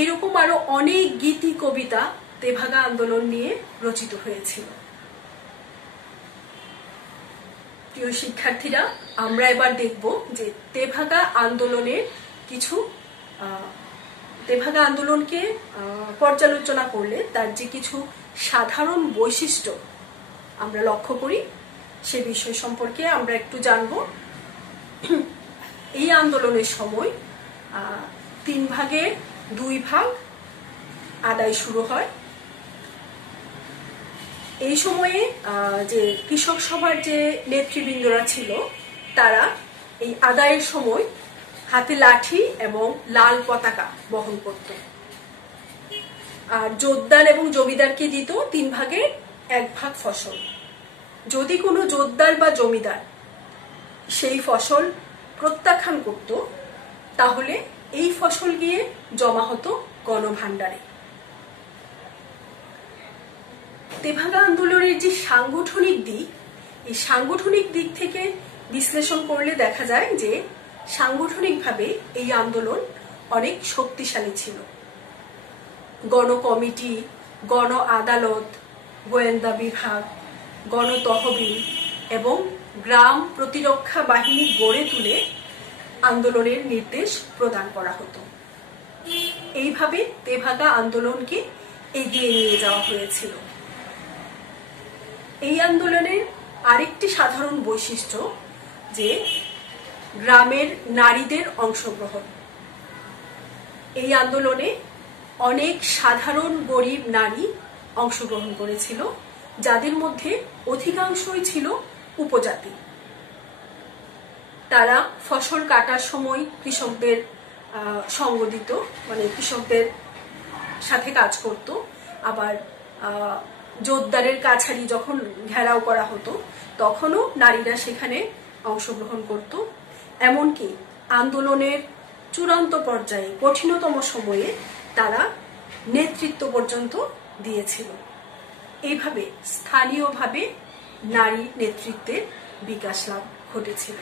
এরকম আরো অনেক গীতি কবিতা তেভাগা আন্দোলন নিয়ে রচিত হয়েছিল। প্রিয় শিক্ষার্থীরা, আমরা এবার দেখব যে তেভাগা আন্দোলনের কিছু তেভাগা আন্দোলনকে পর্যালোচনা করলে তার যে কিছু সাধারণ বৈশিষ্ট্য আমরা লক্ষ্য করি সে বিষয় সম্পর্কে আমরা একটু জানব। এই আন্দোলনের সময় 3 ভাগে 2 ভাগ আদায় শুরু হয়। এই সময়ে যে কৃষক সভার যে নেতৃবৃন্দরা ছিল তারা এই আদায়ের সময় হাতে লাঠি এবং লাল পতাকা বহন করত। আর জোতদার এবং জমিদারকে দিত 3 ভাগের 1 ভাগ ফসল। যদি কোনো জোতদার বা জমিদার সেই ফসল প্রত্যাখ্যান করত তাহলে এই ফসল গিয়ে জমা হতো গণভাণ্ডারে। তেভাগা আন্দোলনের যে সাংগঠনিক দিক, এই সাংগঠনিক দিক থেকে বিশ্লেষণ করলে দেখা যায় যে সাংগঠনিকভাবে এই আন্দোলন অনেক শক্তিশালী ছিল। গণ কমিটি, গণ আদালত, গোয়েন্দা বিভাগ, গণতহবিল এবং গ্রাম প্রতিরক্ষা বাহিনী গড়ে তুলে আন্দোলনের নির্দেশ প্রদান করা হতো। এইভাবে তেভাগা আন্দোলনকে এগিয়ে নিয়ে যাওয়া হয়েছিল। এই আন্দোলনের আরেকটি সাধারণ বৈশিষ্ট্য যে গ্রামের নারীদের অংশগ্রহণ। এই আন্দোলনে অনেক সাধারণ গরিব নারী অংশগ্রহণ করেছিল, যাদের মধ্যে অধিকাংশই ছিল উপজাতি। তারা ফসল কাটার সময় কৃষকদের সঙ্গ দিত, মানে কৃষকদের সাথে কাজ করত। আবার জোতদারের কাছারি যখন ঘেরাও করা হতো তখনও নারীরা সেখানে অংশগ্রহণ করত। এমনকি আন্দোলনের চূড়ান্ত পর্যায়ে কঠিনতম সময়ে তারা নেতৃত্ব পর্যন্ত দিয়েছিল। এইভাবে স্থানীয়ভাবে নারী নেতৃত্বের বিকাশ লাভ ঘটেছিল।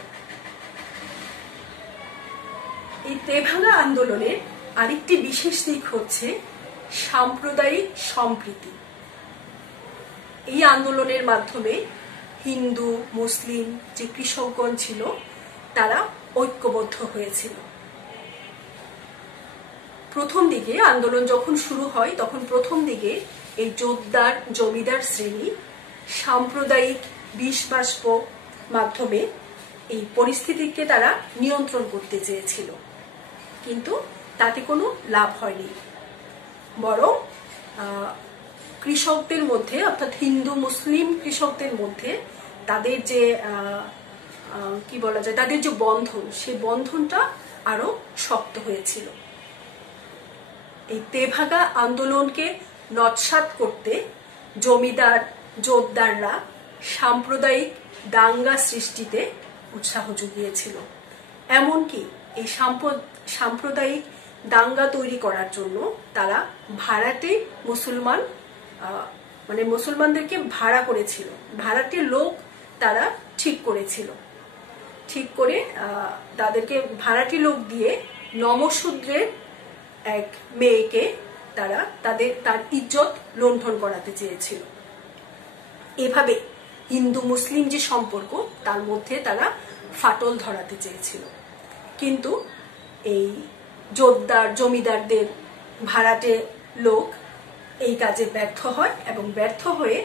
এই তেভাগা আন্দোলনের আরেকটি বিশেষ দিক হচ্ছে সাম্প্রদায়িক সম্প্রীতি। এই আন্দোলনের মাধ্যমে হিন্দু মুসলিম যে কৃষকগণ ছিল তারা ঐক্যবদ্ধ হয়েছিল। প্রথম দিকে আন্দোলন যখন শুরু হয় তখন প্রথম দিকে এই জোতদার জমিদার শ্রেণী সাম্প্রদায়িক বিষ-বাষ্প মাধ্যমে এই পরিস্থিতিকে তারা নিয়ন্ত্রণ করতে চেয়েছিল, কিন্তু তাতে কোনো লাভ হয়নি। বরং কৃষকদের মধ্যে, অর্থাৎ হিন্দু মুসলিম কৃষকদের মধ্যে তাদের যে কি বলা যায়, তাদের যে বন্ধন, সেই বন্ধনটা আরো শক্ত হয়েছিল। এই তেভাগা আন্দোলনকে নস্যাৎ করতে জমিদার জোতদাররা সাম্প্রদায়িক দাঙ্গা সৃষ্টিতে উৎসাহ জুগিয়েছিল। এমনকি এই সাম্প্রদায়িক দাঙ্গা তৈরি করার জন্য তারা ভাড়াটে মুসলমান, মানে মুসলমানদেরকে ভাড়া করেছিল, ভাড়াটে লোক তারা ঠিক করেছিল। ঠিক করে তাদেরকে ভাড়াটি লোক দিয়ে নমশূদ্রের এক মেয়েকে তারা তার ইজ্জত লুণ্ঠন করাতে চেয়েছিল। এভাবে হিন্দু মুসলিম যে সম্পর্ক তার মধ্যে তারা ফাটল ধরাতে চেয়েছিল। কিন্তু এই জোতদার জমিদারদের ভাড়াটে লোক এই কাজে ব্যর্থ হয় এবং ব্যর্থ হয়ে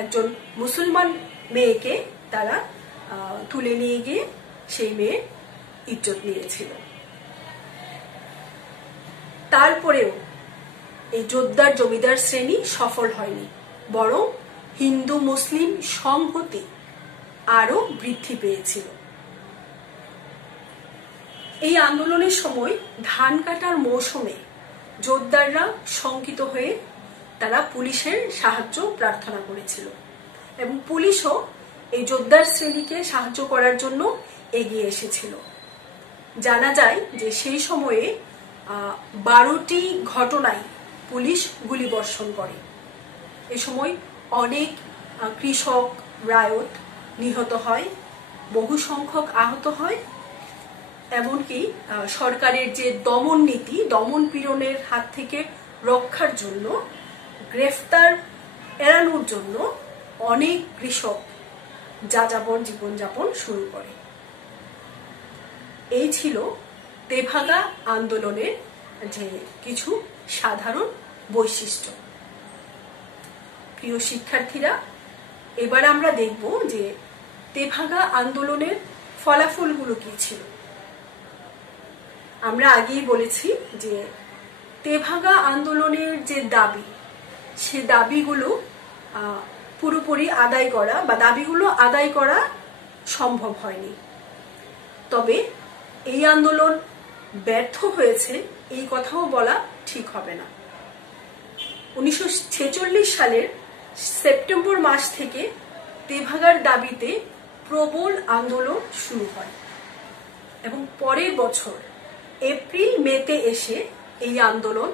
একজন মুসলমান মেয়েকে তারা তুলে নিয়ে গিয়ে সেই মেয়ে ইজ্জত নিয়েছিল। তারপরেও এই জোতদার জমিদার শ্রেণী সফল হয়নি, বরং হিন্দু মুসলিম সংহতি আরো বৃদ্ধি পেয়েছিল। এই আন্দোলনের সময় ধান কাটার মৌসুমে জোতদাররা শঙ্কিত হয়ে তারা পুলিশের সাহায্য প্রার্থনা করেছিল এবং পুলিশও এই জোতদার শ্রেণীকে সাহায্য করার জন্য এগিয়ে এসেছিল। জানা যায় যে সেই সময়ে 12টি ঘটনায় পুলিশ গুলিবর্ষণ করে। এ সময় অনেক কৃষক রায়ত নিহত হয়, বহু সংখ্যক আহত হয় এমনকি সরকারের যে দমন নীতি, দমন পীড়নের হাত থেকে রক্ষার জন্য, গ্রেফতার এড়ানোর জন্য অনেক কৃষক যাযাবর জীবনযাপন শুরু করে। এই ছিল তেভাগা আন্দোলনের যে কিছু সাধারণ বৈশিষ্ট্য। প্রিয় শিক্ষার্থীরা, এবার আমরা দেখব যে তেভাগা আন্দোলনের ফলাফলগুলো কি ছিল। আমরা আগেই বলেছি যে তেভাগা আন্দোলনের যে দাবি, সে দাবিগুলো পুরোপুরি আদায় করা বা দাবিগুলো আদায় করা সম্ভব হয়নি। তবে এই আন্দোলন ব্যর্থ হয়েছে এই কথাও বলা ঠিক হবে না। 1946 সালের সেপ্টেম্বর মাস থেকে তেভাগার দাবিতে প্রবল আন্দোলন শুরু হয় এবং পরের বছর এপ্রিল মেতে এসে এই আন্দোলন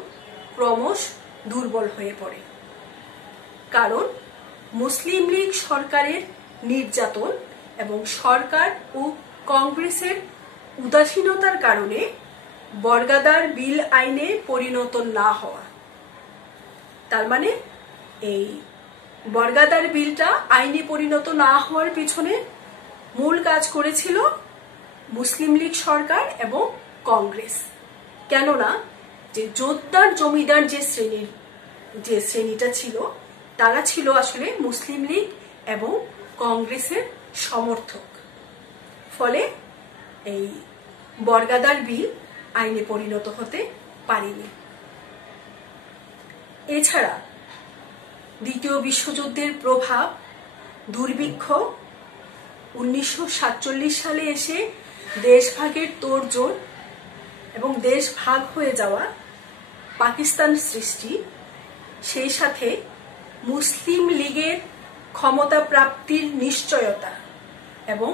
ক্রমশ দুর্বল হয়ে পড়ে। কারণ মুসলিম লীগ সরকারের নির্যাতন এবং সরকার ও কংগ্রেসের উদাসীনতার কারণে বর্গাদার বিল আইনে পরিণত না হওয়া। তার মানে এই বর্গাদার বিলটা আইনে পরিণত না হওয়ার পিছনে মূল কাজ করেছিল মুসলিম লীগ সরকার এবং কংগ্রেস। কেননা যে জোতদার জমিদার যে শ্রেণীটা ছিল, তারা ছিল আসলে মুসলিম লীগ এবং কংগ্রেসের সমর্থক। ফলে এই বর্গাদার বিল আইনে পরিণত হতে পারেনি। এছাড়া দ্বিতীয় বিশ্বযুদ্ধের প্রভাব, দুর্ভিক্ষ, 1947 সালে এসে দেশভাগের তোড়জোড় এবং দেশ ভাগ হয়ে যাওয়া, পাকিস্তান সৃষ্টি, সেই সাথে মুসলিম লীগের ক্ষমতা প্রাপ্তির নিশ্চয়তা এবং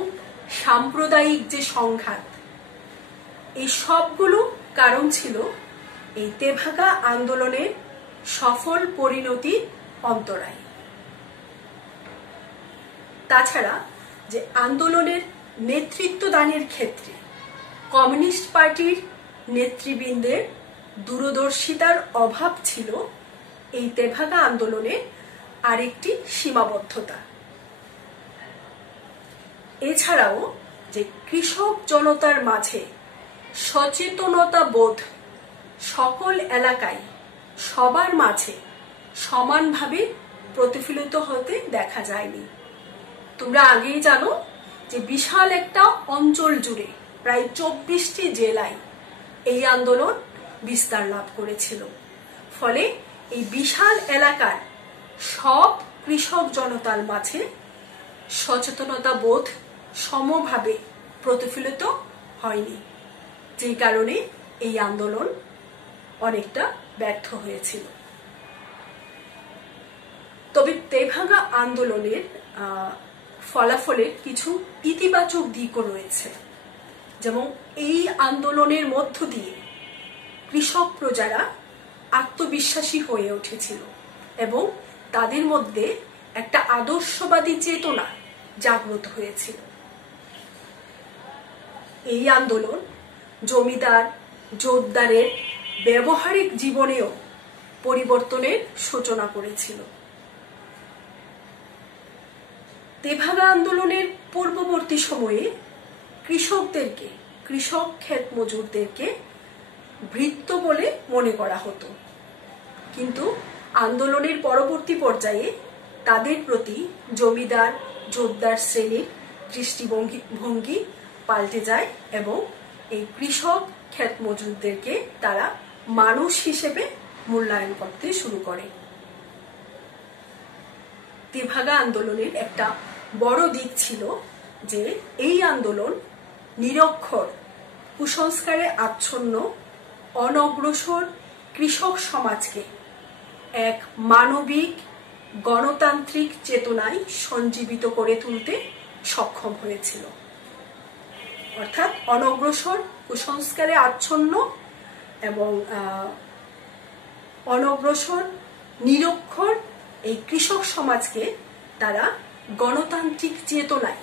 সাম্প্রদায়িক যে সংঘাত, এই সবগুলো কারণ ছিল এই তেভাগা আন্দোলনের সফল পরিণতির অন্তরায়। তাছাড়া যে আন্দোলনের নেতৃত্ব দানের ক্ষেত্রে কমিউনিস্ট পার্টির নেতৃবৃন্দের দূরদর্শিতার অভাব ছিল এই তেভাগা আন্দোলনের আরেকটি সীমাবদ্ধতা। এছাড়াও যে কৃষক জনতার মাঝে সচেতনতা বোধ সকল এলাকায় সবার মাঝে সমানভাবে প্রতিফলিত হতে দেখা যায়নি। তোমরা আগেই জানো যে বিশাল একটা অঞ্চল জুড়ে প্রায় 24টি জেলায় এই আন্দোলন বিস্তার লাভ করেছিল। ফলে এই বিশাল এলাকার সব কৃষক জনতার মাঝে সচেতনতা বোধ সমভাবে প্রতিফলিত হয়নি, যে কারণে এই আন্দোলন অনেকটা ব্যর্থ হয়েছিল। তবে তেভাগা আন্দোলনের ফলাফলের কিছু ইতিবাচক দিকও রয়েছে। যেমন এই আন্দোলনের মধ্য দিয়ে কৃষক প্রজারা আত্মবিশ্বাসী হয়ে উঠেছিল এবং তাদের মধ্যে একটা আদর্শবাদী চেতনা জাগ্রত হয়েছিল। এই আন্দোলন জমিদার জোতদারের ব্যবহারিক জীবনেও পরিবর্তনের সূচনা করেছিল। তেভাগা আন্দোলনের পূর্ববর্তী সময়ে কৃষক ক্ষেত মজুরদেরকে ভৃত্য বলে মনে করা হতো, কিন্তু আন্দোলনের পরবর্তী পর্যায়ে তাদের প্রতি জমিদার জোতদার শ্রেণীর দৃষ্টিভঙ্গি পাল্টে যায় এবং এই কৃষক ক্ষেত মজুরদেরকে তারা মানুষ হিসেবে মূল্যায়ন করতে শুরু করে। তেভাগা আন্দোলনের একটা বড় দিক ছিল যে এই আন্দোলন নিরক্ষর, কুসংস্কারে আচ্ছন্ন, অনগ্রসর কৃষক সমাজকে এক মানবিক গণতান্ত্রিক চেতনায় সঞ্জীবিত করে তুলতে সক্ষম হয়েছিল। অর্থাৎ অনগ্রসর, কুসংস্কারে আচ্ছন্ন এবং অনগ্রসর নিরক্ষর এই কৃষক সমাজকে তারা গণতান্ত্রিক চেতনায়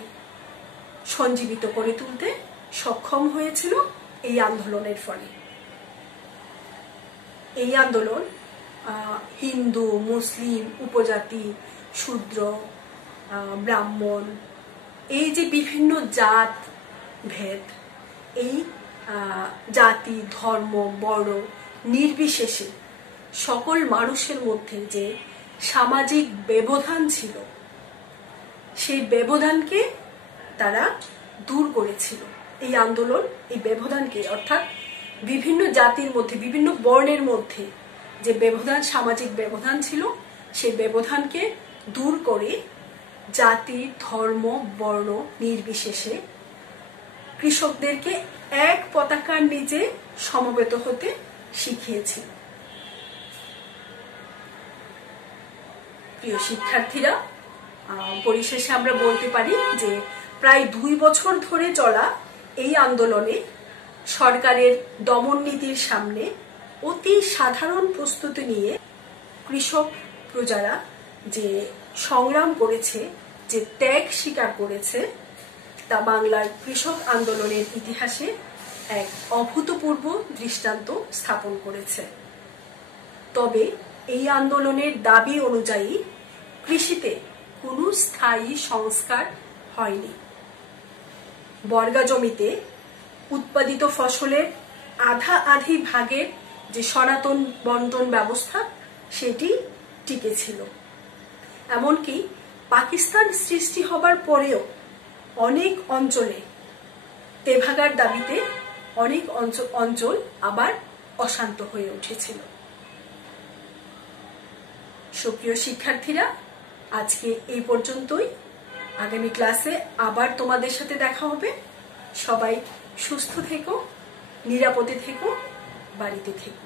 সঞ্জীবিত করে তুলতে সক্ষম হয়েছিল এই আন্দোলনের ফলে। এই আন্দোলন হিন্দু, মুসলিম, উপজাতি, শূদ্র, ব্রাহ্মণ, এই যে বিভিন্ন জাত ভেদ, এই জাতি, ধর্ম, বর্ণ নির্বিশেষে সকল মানুষের মধ্যে যে সামাজিক ব্যবধান ছিল, সেই ব্যবধানকে তারা দূর করেছিল। এই আন্দোলন এই ব্যবধানকে, অর্থাৎ বিভিন্ন জাতির মধ্যে, বিভিন্ন বর্ণের মধ্যে যে ব্যবধান, সামাজিক ব্যবধান ছিল, সেই ব্যবধানকে দূর করে জাতি, ধর্ম, বর্ণ নির্বিশেষে কৃষকদেরকে এক পতাকার নিচে সমবেত হতে শিখিয়েছিল। প্রিয় শিক্ষার্থীরা, পরিশেষে আমরা বলতে পারি যে প্রায় 2 বছর ধরে চলা এই আন্দোলনে সরকারের দমন নীতির সামনে অতি সাধারণ প্রস্তুতি নিয়ে কৃষক প্রজারা যে সংগ্রাম করেছে, যে ত্যাগ স্বীকার করেছে, তা বাংলার কৃষক আন্দোলনের ইতিহাসে এক অভূতপূর্ব দৃষ্টান্ত স্থাপন করেছে। তবে এই আন্দোলনের দাবি অনুযায়ী কৃষিতে কোনো স্থায়ী সংস্কার হয়নি। বর্গা জমিতে উৎপাদিত ফসলের আধা আধি ভাগের যে সনাতন বন্টন ব্যবস্থা, সেটি টিকে ছিল। এমনকি পাকিস্তান সৃষ্টি হবার পরেও অনেক অঞ্চলে তেভাগার দাবিতে অনেক অঞ্চল আবার অশান্ত হয়ে উঠেছিল। সুপ্রিয় শিক্ষার্থীরা, আজকে এই পর্যন্তই। আগামী ক্লাসে আবার তোমাদের সাথে দেখা হবে। সবাই সুস্থ থেকো, নিরাপদে থেকো, বাড়িতে থেকো।